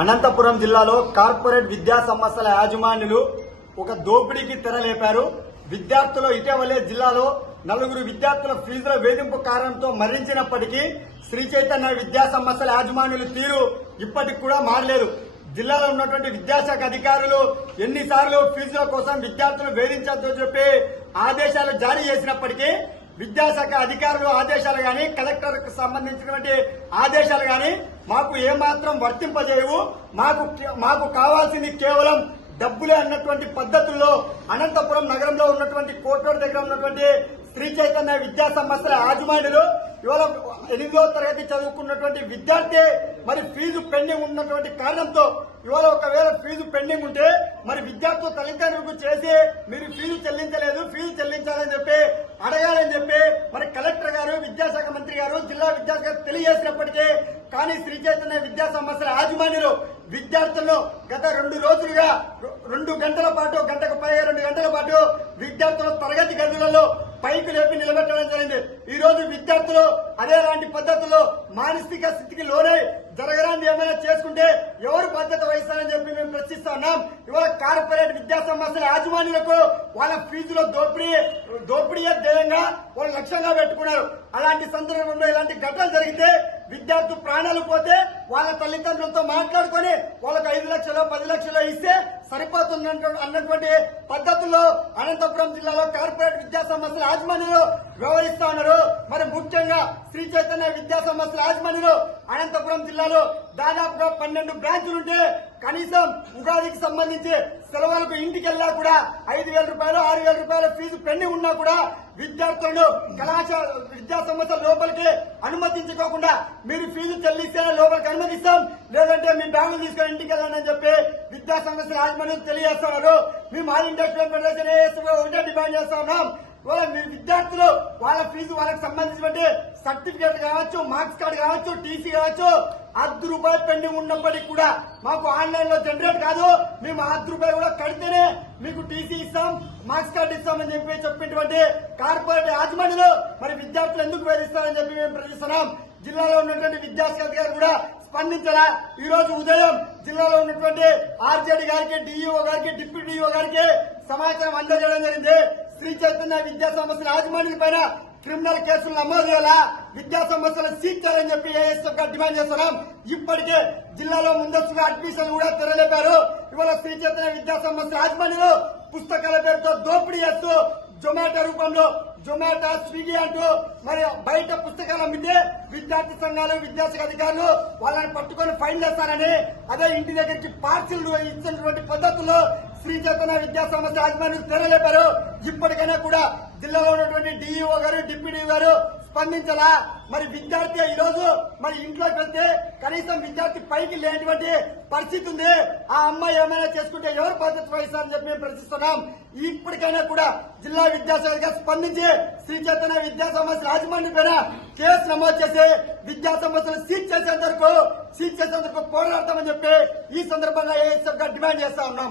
అనంతపురం జిల్లాలో కార్పొరేట్ విద్యా సంస్థల యాజమాన్యులు ఒక దోపిడీకి తెరలేపారు. విద్యార్థులు ఇటీవలే జిల్లాలో 4 విద్యార్థుల ఫీజుల వేధింపు కారణంతో మరణించినప్పటికీ శ్రీ చైతన్య విద్యా సంస్థల యాజమాన్యుల తీరు ఇప్పటికి కూడా మారలేదు. జిల్లాలో ఉన్నటువంటి విద్యాశాఖ అధికారులు ఎన్నిసార్లు ఫీజుల కోసం విద్యార్థులు వేధించొద్దని చెప్పి ఆదేశాలు జారీ చేసినప్పటికీ విద్యాశాఖ అధికారులు ఆదేశాలు గాని కలెక్టర్ కు సంబంధించినటువంటి ఆదేశాలు గాని మాకు ఏమాత్రం వర్తింపజేయవు. మాకు కావాల్సింది కేవలం డబ్బులే అన్నటువంటి పద్ధతుల్లో అనంతపురం నగరంలో ఉన్నటువంటి కోటూరు దగ్గర ఉన్నటువంటి శ్రీ చైతన్య విద్యా సంస్థల యాజమాన్యులు ఇవాళ 8వ తరగతి చదువుకున్నటువంటి విద్యార్థి మరి ఫీజు పెండింగ్ ఉన్నటువంటి కారణంతో ఇవాళ ఒకవేళ ఫీజు పెండింగ్ ఉంటే మరి విద్యార్థుల తల్లిదండ్రులకు చేసి మీరు ఫీజు చెల్లించలేదు, ఫీజు చెల్లించాలని చెప్పి అడగాలని చెప్పి మరి కలెక్టర్ గారు, విద్యాశాఖ మంత్రి గారు, జిల్లా విద్యాశాఖ తెలియజేసినప్పటికీ కానీ శ్రీ చైతన్య విద్యా సంస్థల యాజమాన్యులు విద్యార్థులను గత 2 రోజులుగా 2 గంటల పాటు, గంటకు పైగా 2 గంటల పాటు విద్యార్థుల తరగతి గదులలో పైకి లేపి నిలబెట్టడం జరిగింది. ఈ రోజు విద్యార్థులు అదేలాంటి పద్ధతుల్లో మానసిక స్థితికి లోనై జరగరాని ఏమైనా చేసుకుంటే ఎవరు బాధ్యత వహిస్తారని చెప్పి మేము ప్రశ్నిస్తా ఉన్నాం. ఇవాళ కార్పొరేట్ విద్యా సంస్థల యాజమాన్యులకు వాళ్ళ ఫీజులో దోపిడీయే ధ్యేయంగా వాళ్ళు లక్ష్యంగా పెట్టుకున్నారు. అలాంటి సందర్భంలో ఇలాంటి ఘటనలు జరిగితే విద్యార్థి ప్రాణాలు పోతే వాళ్ళ తల్లిదండ్రులతో మాట్లాడుకుని వాళ్ళకు 5 లక్షలు 10 లక్షలు ఇస్తే సరిపోతుంది అన్నటువంటి పద్ధతుల్లో అనంతపురం జిల్లాలో కార్పొరేట్ విద్యా సంస్థల యాజమాన్యులు వ్యవహరిస్తా ఉన్నారు. మరి ముఖ్యంగా శ్రీ చైతన్య విద్యా సంస్థల యాజమాన్యులు అనంతపురం జిల్లాలో దాదాపుగా 12 బ్రాంచులుంటే కనీసం ఉగాదికి సంబంధించి సెలవులకు ఇంటికి వెళ్ళా కూడా 5,000 రూపాయలు 6,000 రూపాయల ఫీజు పెండింగ్ ఉన్నా కూడా విద్యార్థులను కళాశాల విద్యా సంస్థల లోపలికి అనుమతించుకోకుండా మీరు ఫీజు చెల్లిస్తే లోపలికి అనుమతిస్తాం, లేదంటే మీ బ్యాగులు తీసుకొని ఇంటికి వెళ్ళండి అని చెప్పి విద్యా సంస్థల యాజమాన్యం తెలియజేస్తున్నారు. మేము ఆల్ ఇండియా స్టూడెంట్ ఫెడరేషన్ ఒకటే డిమాండ్ చేస్తా ఉన్నాం. ఇవాళ మీరు విద్యార్థులు వాళ్ళ ఫీజు వాళ్ళకి సంబంధించినటువంటి సర్టిఫికేట్ కావచ్చు, మార్క్స్ కార్డు కావచ్చు, టీసీ కావచ్చు, ₹10 పెండింగ్ ఉన్నప్పటికీ కూడా మాకు ఆన్లైన్ లో జనరేట్ కాదు, మేము ₹10 కూడా కడితేనే మీకు టీసీ ఇస్తాం, మార్క్స్ కార్డు ఇస్తామని చెప్పినటువంటి కార్పొరేట్ యాజమాన్యులు మరి విద్యార్థులు ఎందుకు వేధిస్తారని చెప్పి మేము ప్రశ్నిస్తున్నాం. జిల్లాలో ఉన్నటువంటి విద్యాశాఖ అధికారులు కూడా స్పందించాలా. ఈ రోజు ఉదయం జిల్లాలో ఉన్నటువంటి ఆర్జేడీ గారికి, డిఈఓ గారికి, డిప్యూటీ డిఈఓ గారికి సమాచారం అందజేయడం జరిగింది. శ్రీ చైతన్య విద్యా సంస్థల యాజమాన్యుల పైన క్రిమినల్ కేసులు నమోదు చేయాలా, విద్యా సంస్థలు సీజ్ చేయాలని చెప్పి ఏఎస్ఎఫ్ గా డిమాండ్ చేస్తున్నాం. ఇప్పటికే జిల్లాలో ముందస్తుగా అడ్మిషన్ కూడా తెరలేపారు. ఇవాళ శ్రీ చైతన్య విద్యా సంస్థల యాజమాన్యులు పుస్తకాల పేరుతో దోపిడీ చేస్తూ జొమాటో రూపంలో జొమాటో, స్విగ్గీ అంటూ మరి బయట పుస్తకాలు అమ్మితే విద్యార్థి సంఘాలు, విద్యాశాఖ అధికారులు వాళ్ళని పట్టుకొని ఫైన్ చేస్తారని, అదే ఇంటి దగ్గరికి పార్సిల్ ఇచ్చినటువంటి పద్ధతుల్లో శ్రీ చైతన్య విద్యా సంస్థ యాజమాన్యులు తెరలేపారు. ఇప్పటికైనా కూడా జిల్లాలో ఉన్నటువంటి డిఈఓ గారు, డిప్యూటీ గారు స్పందించాలా. మరి విద్యార్థి ఈ రోజు మరి ఇంట్లోకి వెళ్తే కనీసం విద్యార్థి పైకి లేనటువంటి పరిస్థితి ఉంది. ఆ అమ్మాయి ఏమైనా చేసుకుంటే ఎవరు బాధ్యత వహిస్తారని చెప్పి మేము ప్రశ్నిస్తున్నాం. ఇప్పటికైనా కూడా జిల్లా విద్యాశాఖ స్పందించి శ్రీ చైతన్య విద్యా సంస్థల యాజమాన్యం పైన కేసు నమోదు చేసి విద్యా సంస్థలు సీజ్ చేసేందుకు పోరాడతామని చెప్పి ఈ సందర్భంగా ఏఎస్ఎఫ్ గా డిమాండ్ చేస్తా ఉన్నాం.